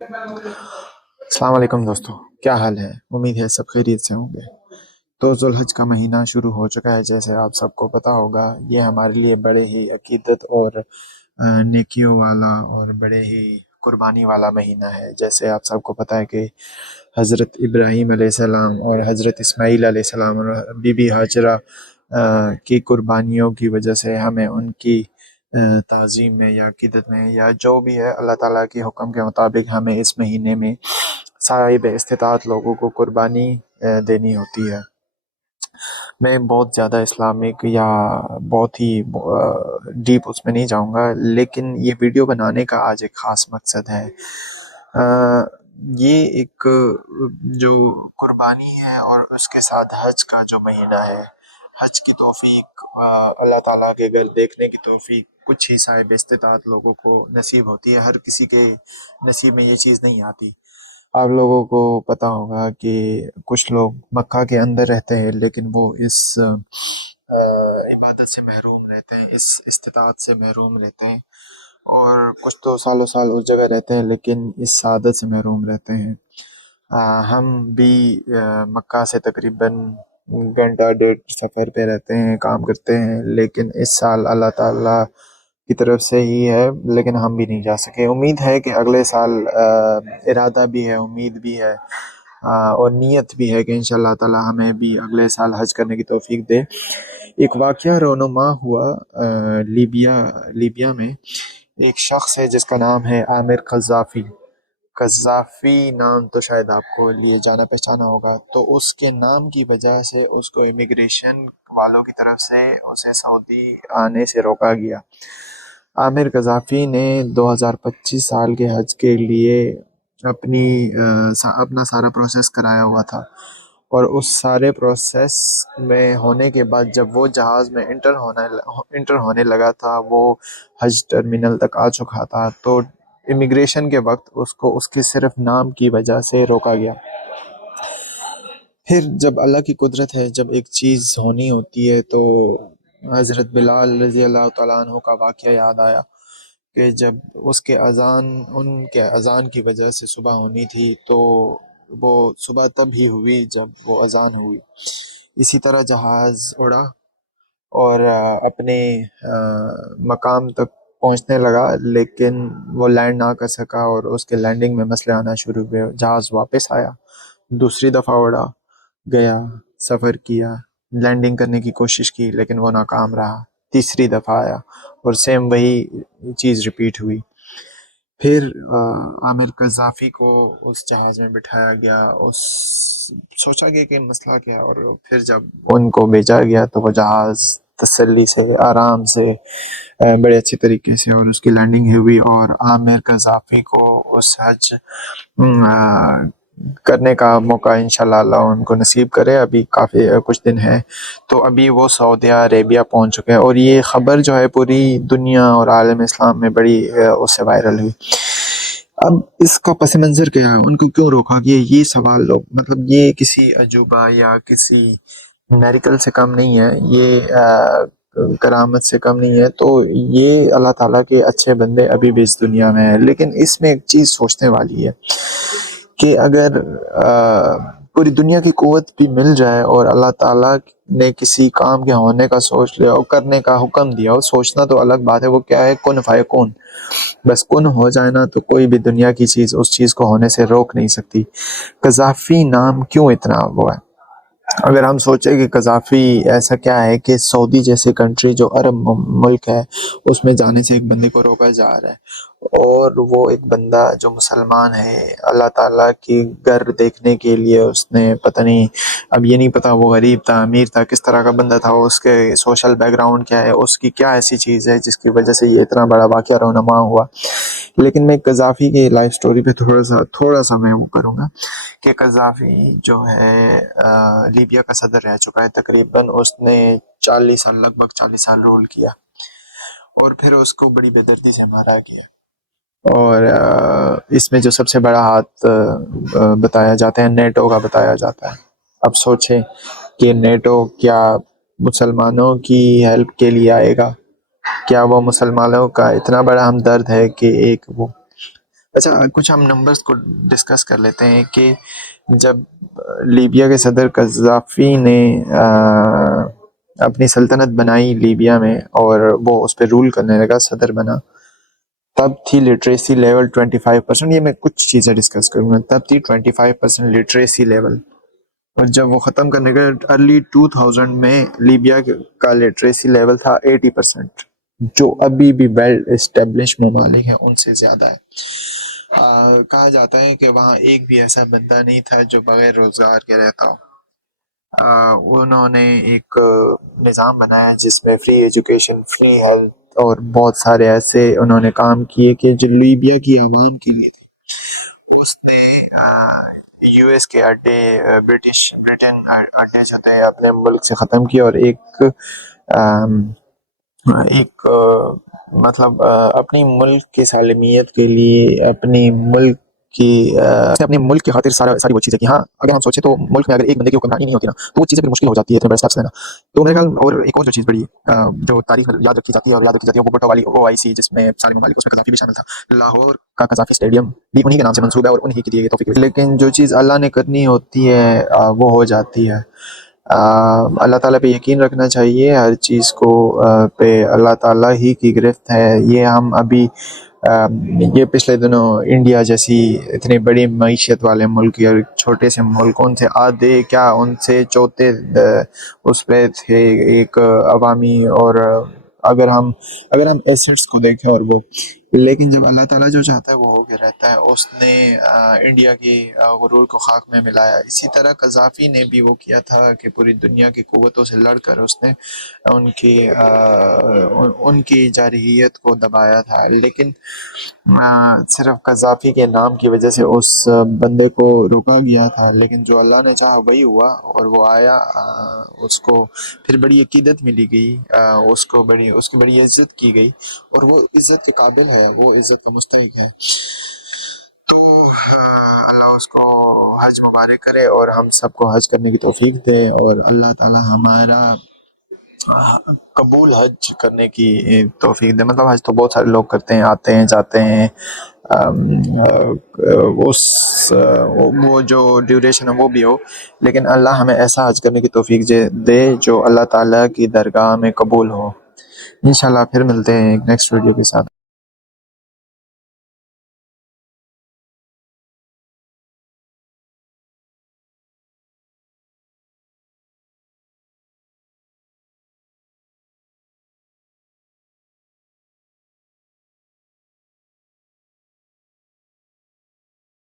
अस्सलाम वालेकुम दोस्तों, क्या हाल है? उम्मीद है सब खैरियत से होंगे। तो ज़ुल्हज का महीना शुरू हो चुका है, जैसे आप सबको पता होगा। ये हमारे लिए बड़े ही अकीदत और नेकियों वाला और बड़े ही कुर्बानी वाला महीना है। जैसे आप सबको पता है कि हज़रत इब्राहीम अलैहिस्सलाम और हज़रत इस्माईल अलैहिस्सलाम और बीबी हाजरा की कुर्बानियों की वजह से हमें उनकी ताज़ीम में या अक़ीदत में या जो भी है, अल्लाह ताला के हुक्म के मुताबिक हमें इस महीने में साहिब इस्तिताअत लोगों को कुर्बानी देनी होती है। मैं बहुत ज़्यादा इस्लामिक या बहुत ही डीप उसमें नहीं जाऊँगा, लेकिन ये वीडियो बनाने का आज एक ख़ास मकसद है। ये एक जो कुर्बानी है और उसके साथ हज का जो महीना है, हज की तौफ़ीक अल्लाह ताला के घर देखने की तौफ़ीक कुछ ही साहिब इस्तिताअत लोगों को नसीब होती है। हर किसी के नसीब में ये चीज़ नहीं आती। आप लोगों को पता होगा कि कुछ लोग मक्का के अंदर रहते हैं, लेकिन वो इस इबादत से महरूम रहते हैं, इस इस्तिताअत से महरूम रहते हैं। और कुछ तो सालों साल उस जगह रहते हैं, लेकिन इस सआदत से महरूम रहते हैं। हम भी मक्का से तकरीबन घंटा डेढ़ सफ़र पे रहते हैं, काम करते हैं, लेकिन इस साल अल्लाह ताला की तरफ से ही है, लेकिन हम भी नहीं जा सके। उम्मीद है कि अगले साल इरादा भी है, उम्मीद भी है और नीयत भी है कि इंशाअल्लाह ताला हमें भी अगले साल हज करने की तौफीक दे। एक वाक़या रोनुमा हुआ लीबिया में। एक शख्स है जिसका नाम है आमिर कज़्ज़ाफ़ी। कज़्ज़ाफ़ी नाम तो शायद आपको लिए जाना पहचाना होगा। तो उसके नाम की वजह से उसको इमिग्रेशन वालों की तरफ से उसे सऊदी आने से रोका गया। आमिर कज़्ज़ाफ़ी ने 2025 साल के हज के लिए अपना सारा प्रोसेस कराया हुआ था, और उस सारे प्रोसेस में होने के बाद जब वो जहाज़ में इंटर होने लगा था, वो हज टर्मिनल तक आ चुका था, तो इमिग्रेशन के वक्त उसको उसके सिर्फ नाम की वजह से रोका गया। फिर जब अल्लाह की कुदरत है, जब एक चीज़ होनी होती है, तो हज़रत बिलाल रज़ी अल्लाह तआला अन्हु का वाक़या याद आया कि जब उनके अज़ान की वजह से सुबह होनी थी, तो वो सुबह तब ही हुई जब वो अज़ान हुई। इसी तरह जहाज़ उड़ा और अपने मकाम तक पहुंचने लगा, लेकिन वो लैंड ना कर सका और उसके लैंडिंग में मसले आना शुरू हुए। जहाज़ वापस आया, दूसरी दफ़ा उड़ा, गया, सफ़र किया, लैंडिंग करने की कोशिश की, लेकिन वो नाकाम रहा। तीसरी दफ़ा आया और सेम वही चीज़ रिपीट हुई। फिर आमिर कज़्ज़ाफ़ी को उस जहाज़ में बिठाया गया, सोचा गया कि मसला क्या है, और फिर जब उनको भेजा गया तो वो जहाज़ तसल्ली से, आराम से, बड़े अच्छे तरीके से और उसकी लैंडिंग हुई, और आमिर कज़्ज़ाफ़ी को उस हज करने का मौका इंशाल्लाह अल्लाह उनको नसीब करे। अभी काफ़ी कुछ दिन है, तो अभी वो सऊदी अरेबिया पहुंच चुके हैं, और ये ख़बर जो है पूरी दुनिया और आलम इस्लाम में बड़ी उससे वायरल हुई। अब इसका पस मंज़र क्या है, उनको क्यों रोका गया? ये सवाल लोग, मतलब ये किसी अजूबा या किसी मेरिकल से कम नहीं है, ये करामत से कम नहीं है। तो ये अल्लाह ताला के अच्छे बंदे अभी भी इस दुनिया में हैं। लेकिन इसमें एक चीज़ सोचने वाली है कि अगर पूरी दुनिया की क़ुव्वत भी मिल जाए और अल्लाह ताला ने किसी काम के होने का सोच लिया और करने का हुक्म दिया, और सोचना तो अलग बात है, वो क्या है, कुन फ़यकुन। बस कुन हो जाए ना, तो कोई भी दुनिया की चीज़ उस चीज़ को होने से रोक नहीं सकती। कज़्ज़ाफ़ी नाम क्यों इतना वो है? अगर हम सोचें कि कज़्ज़ाफ़ी ऐसा क्या है कि सऊदी जैसे कंट्री जो अरब मुल्क है, उसमें जाने से एक बंदे को रोका जा रहा है, और वो एक बंदा जो मुसलमान है, अल्लाह ताला की घर देखने के लिए उसने पता नहीं, अब ये नहीं पता वो गरीब था, अमीर था, किस तरह का बंदा था, उसके सोशल बैकग्राउंड क्या है, उसकी क्या ऐसी चीज़ है जिसकी वजह से ये इतना बड़ा वाक़या रोनुमा हुआ। लेकिन मैं कज़्ज़ाफ़ी की लाइफ स्टोरी पे थोड़ा सा मैं वो करूँगा कि कज़्ज़ाफ़ी जो है लीबिया का सदर रह चुका है तकरीबन। उसने 40 साल, लगभग 40 साल रूल किया, और फिर उसको बड़ी बेदर्दी से मारा गया। और इसमें जो सबसे बड़ा हाथ बताया जाता है, नेटो का बताया जाता है। अब सोचें कि नेटो क्या मुसलमानों की हेल्प के लिए आएगा? क्या वो मुसलमानों का इतना बड़ा हमदर्द है कि एक वो اچھا کچھ ہم نمبرز کو ڈسکس کر لیتے ہیں کہ جب لیبیا کے صدر قذافی نے اپنی سلطنت بنائی لیبیا میں اور وہ اس پہ رول کرنے لگا، صدر بنا، تب تھی لٹریسی لیول 25%. یہ میں کچھ چیزیں ڈسکس کروں گا. تب تھی 25% لٹریسی لیول، اور جب وہ ختم کرنے کا ارلی 2000 میں لیبیا کا لٹریسی لیول تھا 80%، جو ابھی بھی ویل اسٹیبلش ممالک ہیں ان سے زیادہ ہے. کہا جاتا ہے کہ وہاں ایک بھی ایسا بندہ نہیں تھا جو بغیر روزگار کے رہتا ہو. انہوں نے ایک نظام بنایا جس میں فری ایجوکیشن، فری ہیلتھ اور بہت سارے ایسے انہوں نے کام کیے کہ جو لیبیا کی عوام کے لیے. اس نے یو ایس کے اڈے، برٹن اڈے جو تھے اپنے ملک سے ختم کیے، اور ایک مطلب اپنی ملک کی سالمیت کے لیے، اپنی ملک کی اپنے ملک کی خاطر ساری وہ چیزیں کہ ہاں اگر ہم سوچیں تو ملک میں اگر ایک بندے کی حکمرانی نہیں ہوتی نا تو وہ چیزیں پھر مشکل ہو جاتی ہے اتنے بڑے سٹیپس لینا. تو میرے خیال اور ایک اور جو چیز بڑی جو تاریخ میں یاد رکھی جاتی ہے اور یاد رکھی جاتی ہے وہ بوگوٹا والی OIC، جس میں سارے ممالک، اس میں قذافی بھی شامل تھا. لاہور کا قذافی اسٹیڈیم بھی انہی کے نام سے منسوب ہے اور انہی کی دی گئی توفیق. لیکن جو چیز اللہ نے کرنی ہوتی ہے وہ ہو جاتی ہے. اللہ تعالیٰ پہ یقین رکھنا چاہیے. ہر چیز کو پہ اللہ تعالیٰ ہی کی گرفت ہے. یہ ہم ابھی یہ پچھلے دنوں انڈیا جیسی اتنی بڑی معیشت والے ملک یا چھوٹے سے ملک، ان سے آدھے کیا ان سے چوتھے اس پہ تھے ایک عوامی، اور اگر ہم ایسٹس کو دیکھیں اور وہ، لیکن جب اللہ تعالیٰ جو چاہتا ہے وہ ہو کے رہتا ہے. اس نے انڈیا کی غرور کو خاک میں ملایا. اسی طرح قذافی نے بھی وہ کیا تھا کہ پوری دنیا کی قوتوں سے لڑ کر اس نے ان کی جارحیت کو دبایا تھا. لیکن صرف قذافی کے نام کی وجہ سے اس بندے کو روکا گیا تھا، لیکن جو اللہ نے چاہا وہی ہوا، اور وہ آیا. اس کو پھر بڑی عقیدت ملی گئی، اس کی بڑی عزت کی گئی، اور وہ عزت کے قابل ہے، وہ عزت کا مستحق ہے. تو اللہ اس کو حج مبارک کرے اور ہم سب کو حج کرنے کی توفیق دے، اور اللہ تعالی ہمارا قبول حج کرنے کی توفیق دے. مطلب حج تو بہت سارے لوگ کرتے ہیں، آتے ہیں جاتے ہیں، وہ جو ڈیوریشن ہے وہ بھی ہو، لیکن اللہ ہمیں ایسا حج کرنے کی توفیق دے جو اللہ تعالیٰ کی درگاہ میں قبول ہو. انشاءاللہ پھر ملتے ہیں ایک نیکسٹ ویڈیو کے ساتھ.